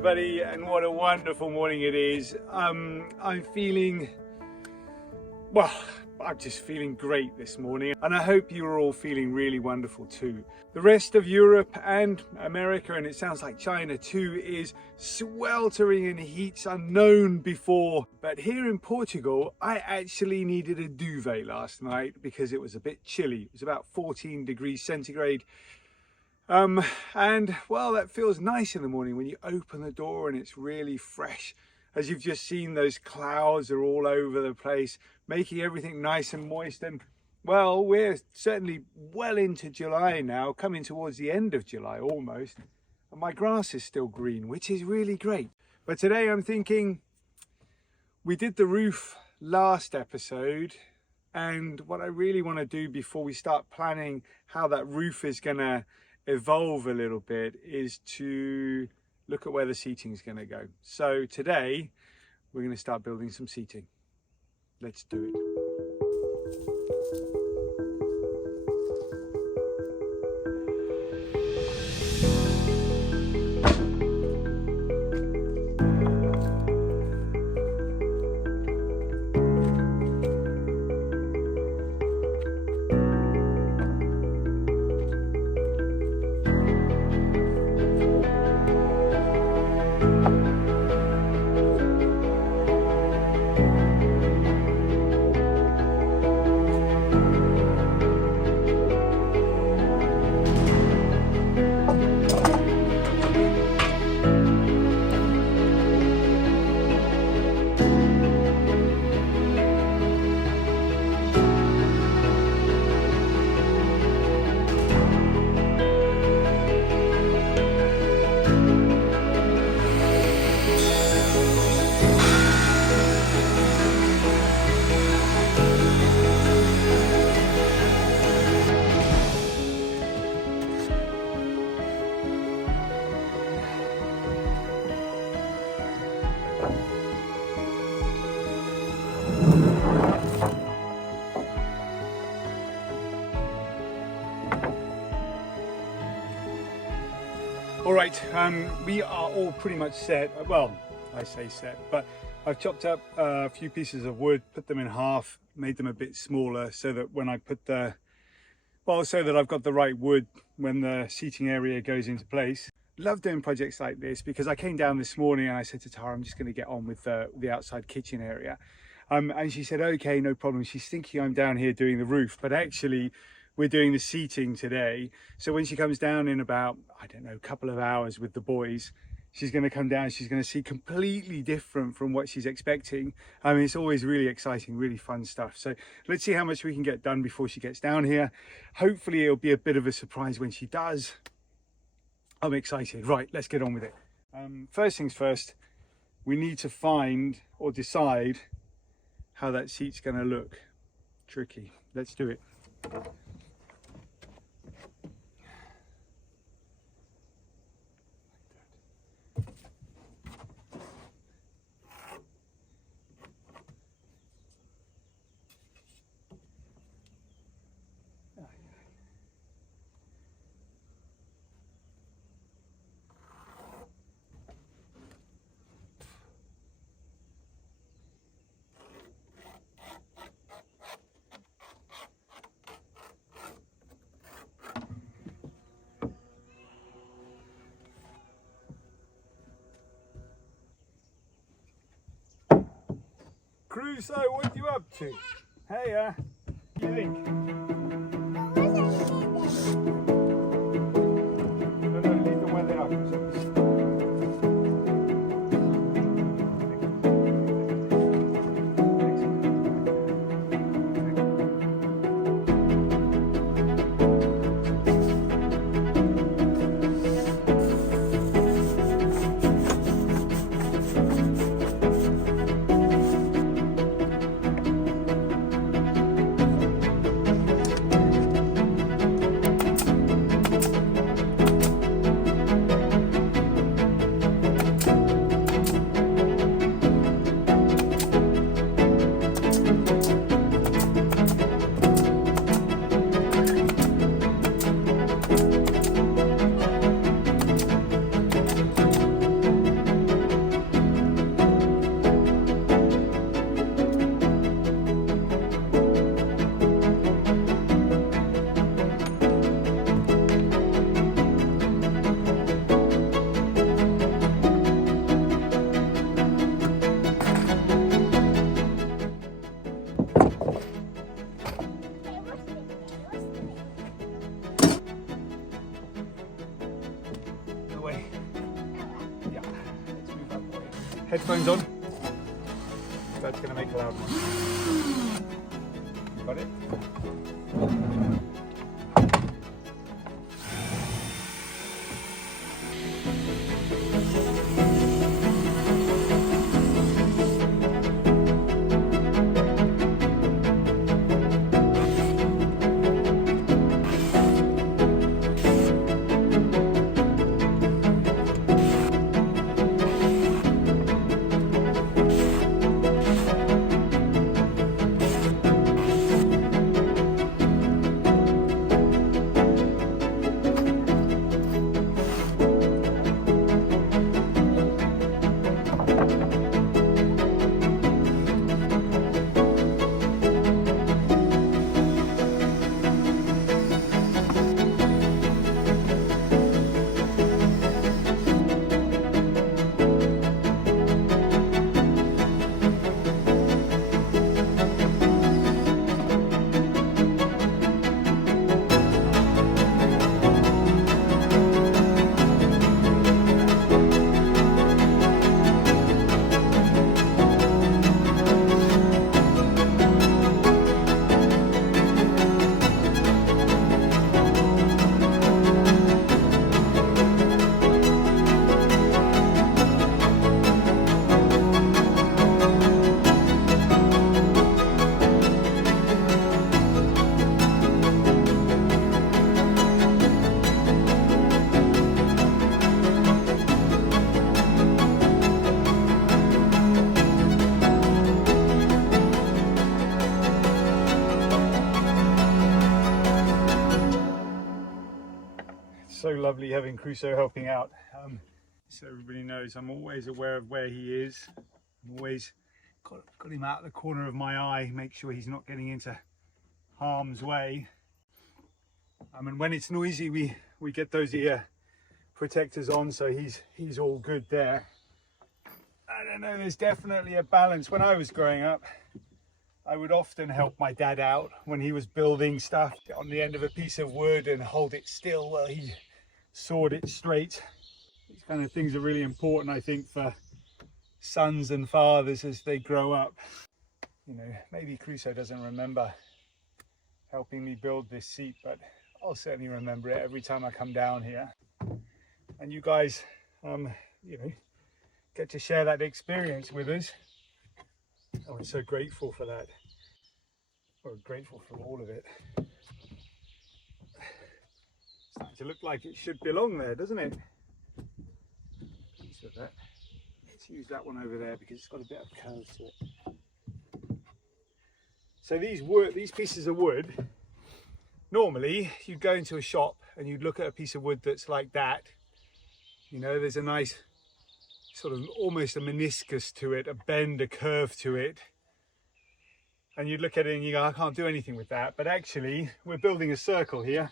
everybody, and what a wonderful morning it is. I'm feeling, well, I'm just feeling great this morning, and I hope you're all feeling really wonderful too. The rest of Europe and America, and it sounds like China too, is sweltering in heats unknown before. But here in Portugal, I actually needed a duvet last night because it was a bit chilly. It was about 14 degrees centigrade. And well, that feels nice in the morning when you open the door and it's really fresh. As you've just seen, those clouds are all over the place, making everything nice and moist. And well, we're certainly well into July now, coming towards the end of July almost. And my grass is still green, which is really great. But today I'm thinking, we did the roof last episode, and what I really want to do before we start planning how that roof is going to evolve a little bit is to look at where the seating is going to go. So today we're going to start building some seating. Let's do it. All right, we are all pretty much set. Well, I say set, but I've chopped up a few pieces of wood, put them in half, made them a bit smaller so that when I put so that I've got the right wood when the seating area goes into place. Love doing projects like this because I came down this morning and I said to Tara, I'm just going to get on with the outside kitchen area. And she said, okay, no problem. She's thinking I'm down here doing the roof, but actually we're doing the seating today. So when she comes down in about, I don't know, a couple of hours with the boys, she's going to come down, she's going to see completely different from what she's expecting. I mean, it's always really exciting, really fun stuff. So let's see how much we can get done before she gets down here. Hopefully it'll be a bit of a surprise when she does. I'm excited. Right, let's get on with it. First things first, we need to find or decide how that seat's going to look. Tricky. Let's do it. Crusoe, what are you up to? Hey, you think? No, leave them where they are, Crusoe. headphones on. That's going to make a loud noise. Got it? So lovely having Crusoe helping out. So everybody knows I'm always aware of where he is. I'm always got him out of the corner of my eye, make sure he's not getting into harm's way. And when it's noisy, we get those ear protectors on, so he's all good there. I don't know, there's definitely a balance. When I was growing up, I would often help my dad out when he was building stuff on the end of a piece of wood and hold it still while he sawed it straight. These kind of things are really important, I think, for sons and fathers as they grow up. You know, maybe Crusoe doesn't remember helping me build this seat, but I'll certainly remember it every time I come down here. And you guys, you know, get to share that experience with us. Oh, I'm so grateful for that. We're grateful for all of it. Starting to look like it should belong there, doesn't it? Piece of that. Let's use that one over there because it's got a bit of curve to it. So these pieces of wood, normally you'd go into a shop and you'd look at a piece of wood that's like that. You know, there's a nice sort of almost a meniscus to it, a bend, a curve to it. And you'd look at it and you go, I can't do anything with that. But actually, we're building a circle here.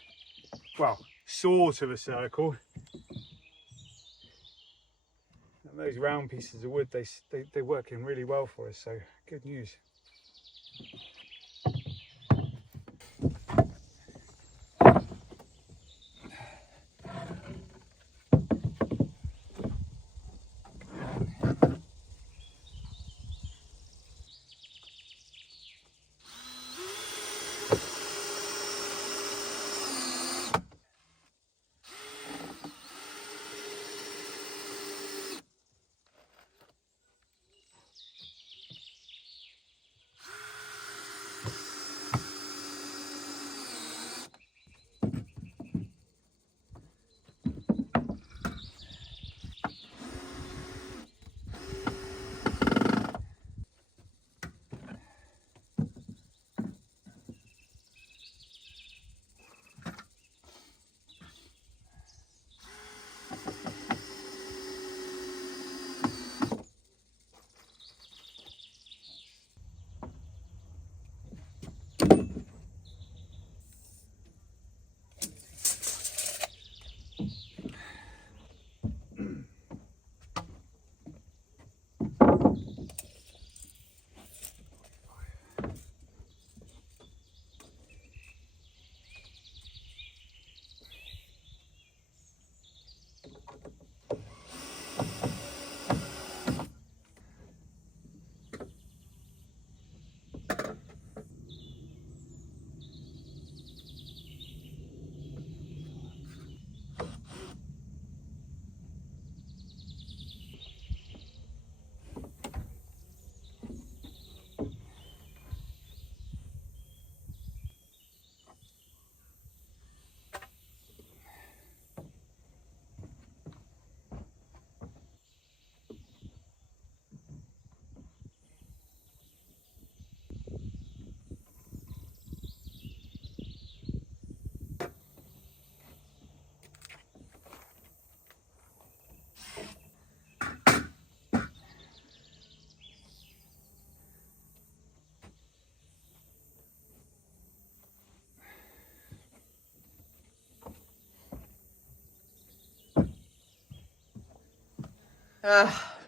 Well, sort of a circle. And those round pieces of wood, they work in really well for us, so good news.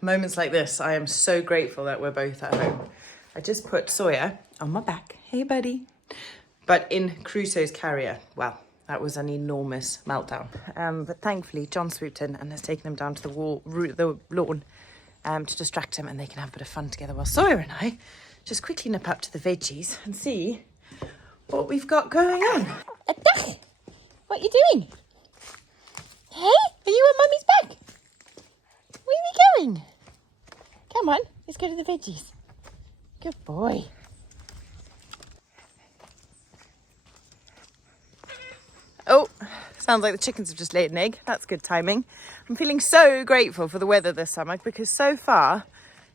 Moments like this, I am so grateful that we're both at home. I just put Sawyer on my back. Hey, buddy. But in Crusoe's carrier. Well, that was an enormous meltdown. But thankfully, John swooped in and has taken him down to the lawn to distract him, and they can have a bit of fun together while Sawyer and I just quickly nip up to the veggies and see what we've got going on. A duck! What are you doing? Hey, are you on Mummy's back? Where are we going? Come on, let's go to the veggies. Good boy. Oh, sounds like the chickens have just laid an egg. That's good timing. I'm feeling so grateful for the weather this summer because so far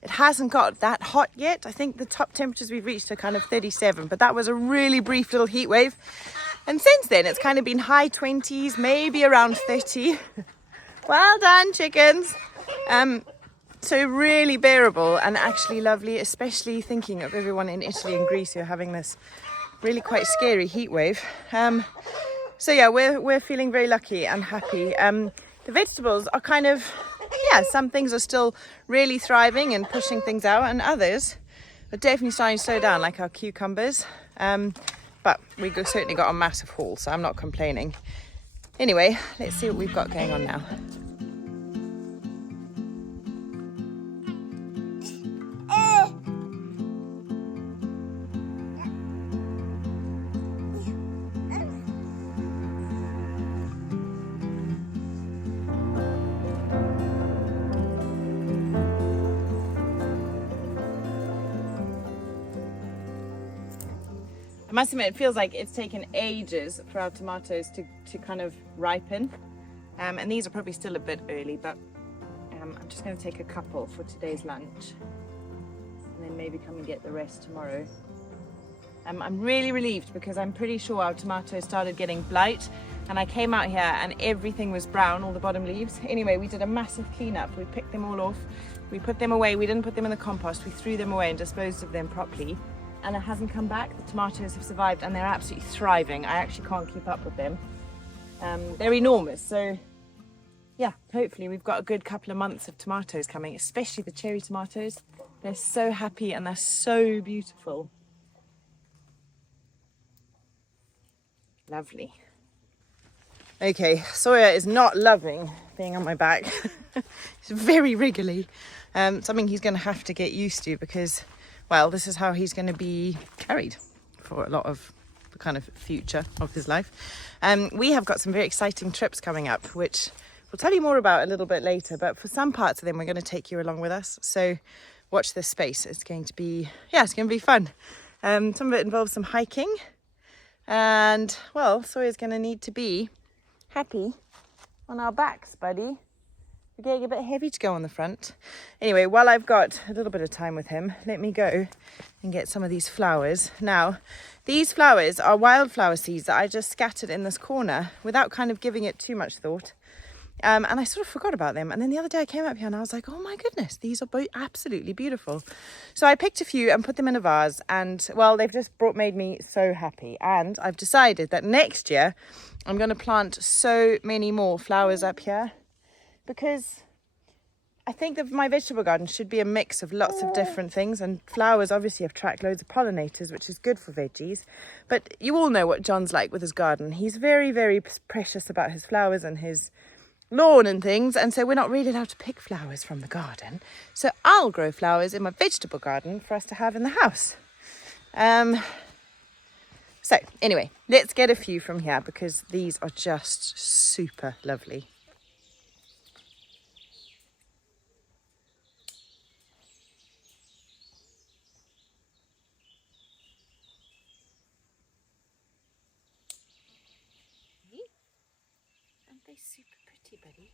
it hasn't got that hot yet. I think the top temperatures we've reached are kind of 37, but that was a really brief little heat wave. And since then, it's kind of been high 20s, maybe around 30. Well done, chickens. So really bearable and actually lovely, especially thinking of everyone in Italy and Greece who are having this really quite scary heat wave. So yeah, we're feeling very lucky and happy. The vegetables are kind of, yeah, some things are still really thriving and pushing things out, and others are definitely starting to slow down, like our cucumbers. But we certainly got a massive haul, so I'm not complaining. Anyway, let's see what we've got going on now. I must admit, it feels like it's taken ages for our tomatoes to kind of ripen. And these are probably still a bit early, but I'm just going to take a couple for today's lunch. And then maybe come and get the rest tomorrow. I'm really relieved because I'm pretty sure our tomatoes started getting blight. And I came out here and everything was brown, all the bottom leaves. Anyway, we did a massive cleanup. We picked them all off. We put them away. We didn't put them in the compost. We threw them away and disposed of them properly. And it hasn't come back. The tomatoes have survived and they're absolutely thriving. I actually can't keep up with them. They're enormous. So yeah, hopefully we've got a good couple of months of tomatoes coming, especially the cherry tomatoes. They're so happy and they're so beautiful. Lovely. Okay, Sawyer is not loving being on my back. It's very wriggly. Something he's going to have to get used to because, well, this is how he's going to be carried for a lot of the kind of future of his life. We have got some very exciting trips coming up, which we'll tell you more about a little bit later. But for some parts of them, we're going to take you along with us. So watch this space. It's going to be, yeah, it's going to be fun. Some of it involves some hiking. And, well, Sawyer's going to need to be happy on our backs, buddy. We're getting a bit heavy to go on the front. Anyway, while I've got a little bit of time with him, let me go and get some of these flowers. Now, these flowers are wildflower seeds that I just scattered in this corner without kind of giving it too much thought. And I sort of forgot about them. And then the other day I came up here and I was like, oh my goodness, these are both absolutely beautiful. So I picked a few and put them in a vase. And, well, they've just made me so happy. And I've decided that next year I'm going to plant so many more flowers up here, because I think that my vegetable garden should be a mix of lots of different things, and flowers obviously attract loads of pollinators, which is good for veggies. But you all know what John's like with his garden. He's very, very precious about his flowers and his lawn and things, and so we're not really allowed to pick flowers from the garden. So I'll grow flowers in my vegetable garden for us to have in the house. So anyway, let's get a few from here because these are just super lovely. Aren't they super pretty, buddy?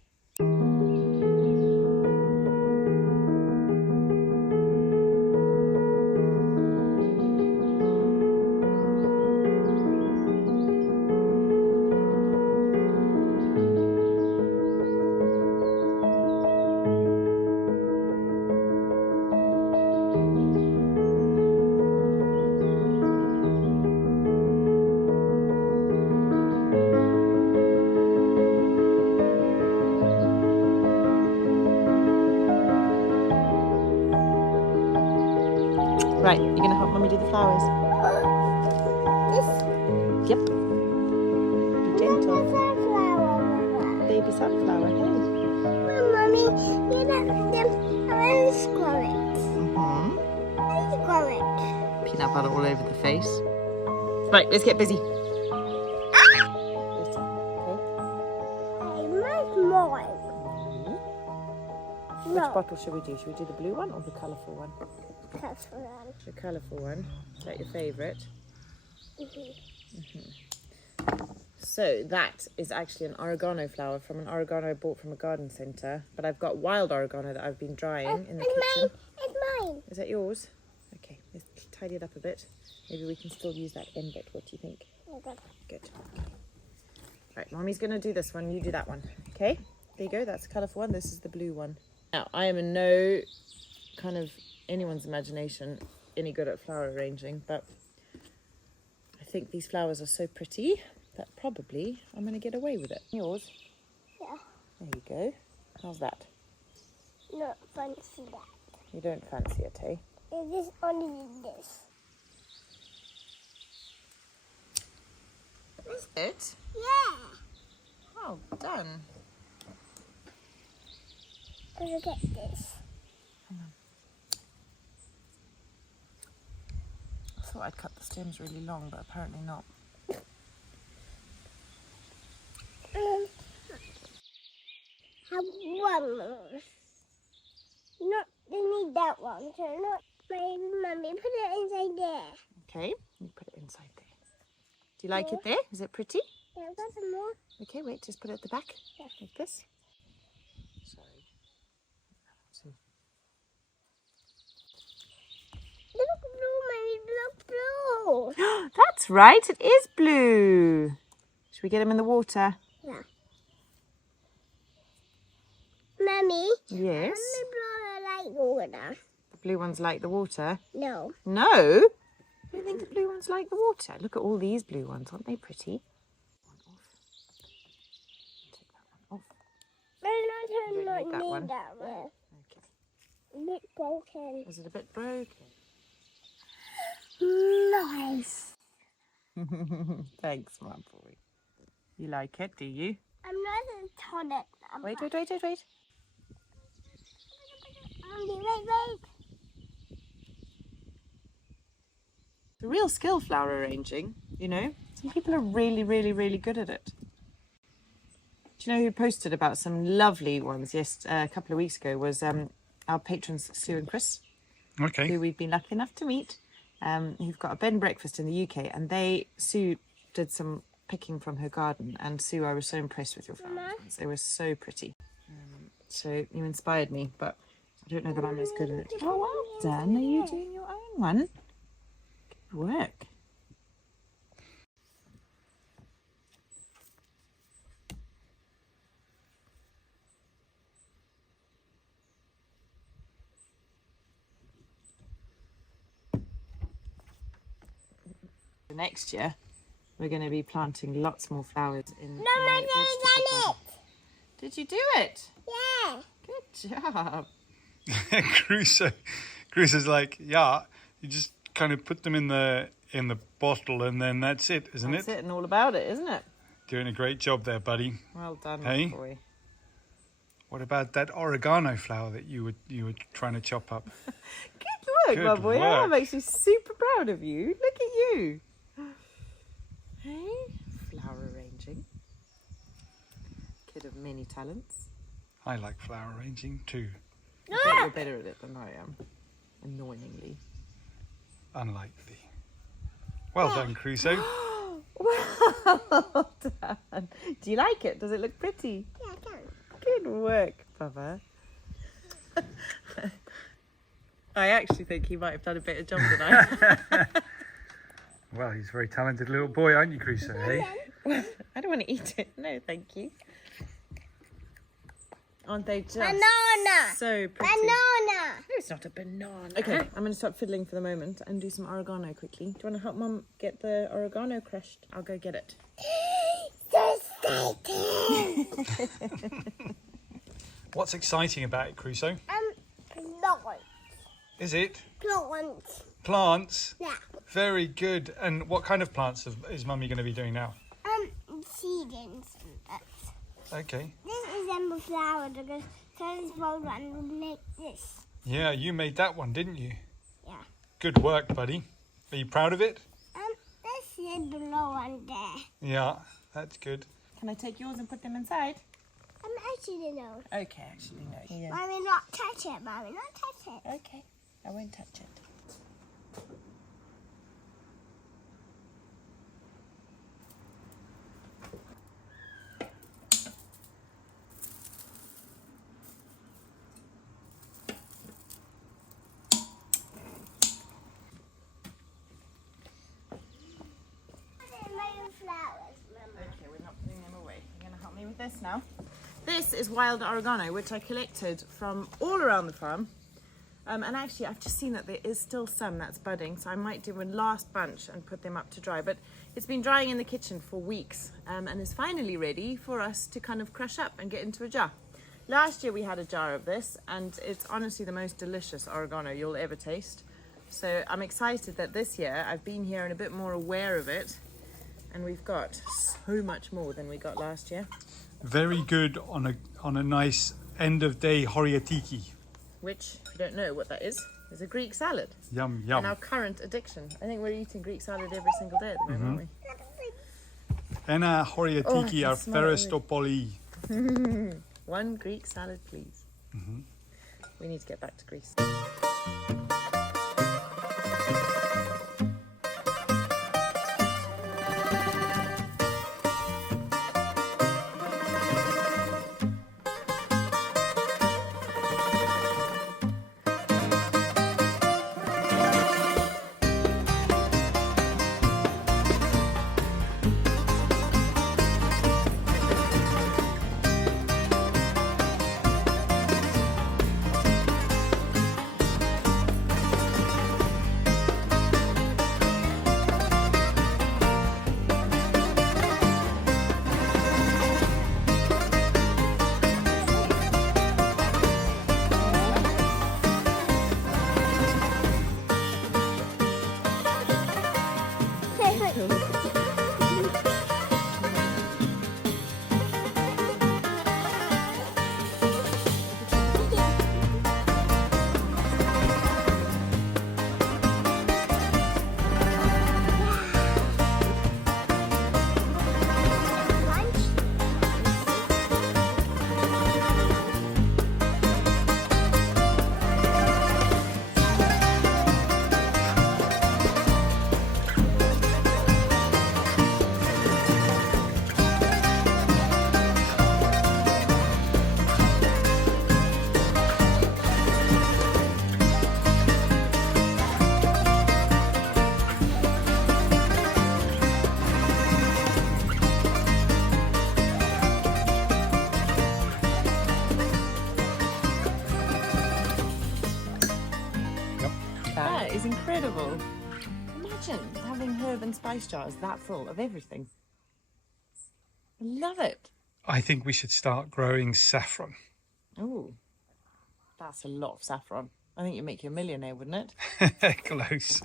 Right, you're going to help Mummy do the flowers. This Yep. Be gentle. sunflower. Baby sunflower, hey. Mommy, you let them. I want to score it. Mm-hmm. I want to score it. Peanut butter all over the face. Right, let's get busy. Which bottle should we do? Should we do the blue one or the colourful one? The colourful one. Is that your favourite? So that is actually an oregano flower from an oregano I bought from a garden centre. But I've got wild oregano that I've been drying in the kitchen. It's mine. Is that yours? Okay, let's tidy it up a bit. Maybe we can still use that end bit. What do you think? Good. Okay. Right, Mommy's going to do this one. You do that one. Okay, there you go. That's the colourful one. This is the blue one. Now, I am in no kind of anyone's imagination any good at flower arranging, but I think these flowers are so pretty that probably I'm going to get away with it. Yours? Yeah. There you go. How's that? Not fancy that. You don't fancy it, eh? It is only this. Is it? Yeah. Well done. Look at this. I thought I'd cut the stems really long, but apparently not. Have one more. Not, they need that one. So not my mummy. Put it inside there. Okay, you put it inside there. Do you like it there? Is it pretty? Yeah, I've got some more. Okay, wait, just put it at the back. Yeah. Like this. Sorry. Look blue, mommy. Look blue. That's right, it is blue. Should we get him in the water? Yeah. Mummy. Yes. Mommy blue like water. The blue ones like the water. No. No? I don't think the blue ones like the water. Look at all these blue ones, aren't they pretty? One off. Take that one off. I don't need that need one. that one. Okay. A bit broken. Is it a bit broken? Nice. Thanks, my boy. You like it, do you? I'm not a tonic. Wait. Mommy, wait. It's a real skill, flower arranging, you know. Some people are really, really, really good at it. Do you know who posted about some lovely ones a couple of weeks ago was our patrons Sue and Chris, Okay. who we've been lucky enough to meet, who've got a bed and breakfast in the UK, and Sue did some picking from her garden, and Sue, I was so impressed with your flowers. They were so pretty. So you inspired me, but I don't know that I'm as good at it. Oh, well done. Are you doing your own one? Good work. Next year, we're going to be planting lots more flowers in my vegetable garden. Did you do it? Yeah. Good job. Crusoe's like, yeah, you just kind of put them in the bottle and then that's it, isn't That's it and all about it, isn't it? Doing a great job there, buddy. Well done, Hey? my boy. What about that oregano flower that you were trying to chop up? Good work, my Good boy. work. I'm actually super proud of you. Look at you. Hey, flower arranging. Kid of many talents. I like flower arranging too, I bet you're better at it than I am. Annoyingly. unlike thee. Well done, Crusoe. Well done. Do you like it? Does it look pretty? Yeah, I can. Good work, Bubba. I actually think he might have done a better job than I. Well, he's a very talented little boy, aren't you, Crusoe? Hey? I don't want to eat it. No, thank you. Aren't they just Banana. so pretty? Banana. No, it's not a banana. Okay, I'm going to stop fiddling for the moment and do some oregano quickly. Do you want to help Mum get the oregano crushed? I'll go get it. So excited. What's exciting about it, Crusoe? Flowers. Is it? Plants. Plants? Yeah. Very good. And what kind of plants is Mummy going to be doing now? Seedings and that. Okay. This is a flower because this one will make this. Yeah, you made that one, didn't you? Yeah. Good work, buddy. Are you proud of it? This is below one there. Yeah, that's good. Can I take yours and put them inside? Actually no. Okay, actually no. Yeah. Mommy, not touch it. Mommy, not touch it. Okay, I won't touch it. Okay, we're not putting them away. You're going to help me with this now. This is wild oregano, which I collected from all around the farm. And actually, I've just seen that there is still some that's budding, so I might do a last bunch and put them up to dry. But it's been drying in the kitchen for weeks and is finally ready for us to kind of crush up and get into a jar. Last year we had a jar of this, and it's honestly the most delicious oregano you'll ever taste. So I'm excited that this year I've been here and a bit more aware of it, and we've got so much more than we got last year. Very good on a nice end of day horiatiki. Which, if you don't know what that is a Greek salad. Yum, yum. And our current addiction. I think we're eating Greek salad every single day at the moment, aren't we? Ena horiatiki Oh, ar feristopoli. One Greek salad, please. We need to get back to Greece. That is incredible. Imagine having herb and spice jars that full of everything. I love it. I think we should start growing saffron. Oh, that's a lot of saffron. I think you'd make you a millionaire, wouldn't it? Close.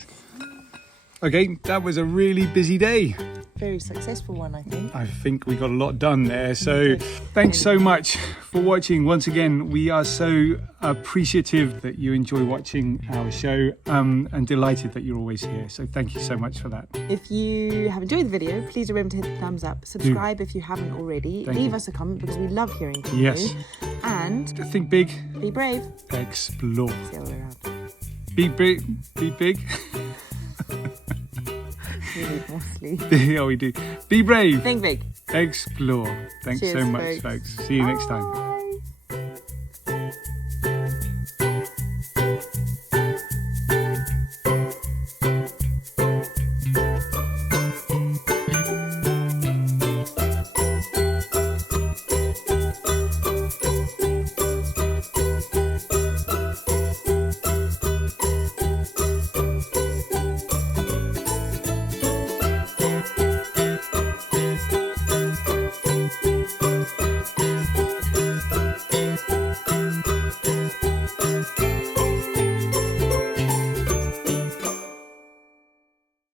Okay, that was a really busy day. Very successful one, I think. I think we got a lot done there. So thanks so much for watching. Once again, we are so appreciative that you enjoy watching our show and delighted that you're always here. So thank you so much for that. If you have enjoyed the video, please remember to hit the thumbs up. Subscribe if you haven't already. Thank Leave you. us a comment because we love hearing from Yes. you. And Think big, be brave. explore. It's the other way around. Be big, be big. We need more sleep. Yeah, we do. Be brave, Think big. explore. Thanks Cheers, so much, folks. folks. See you next time.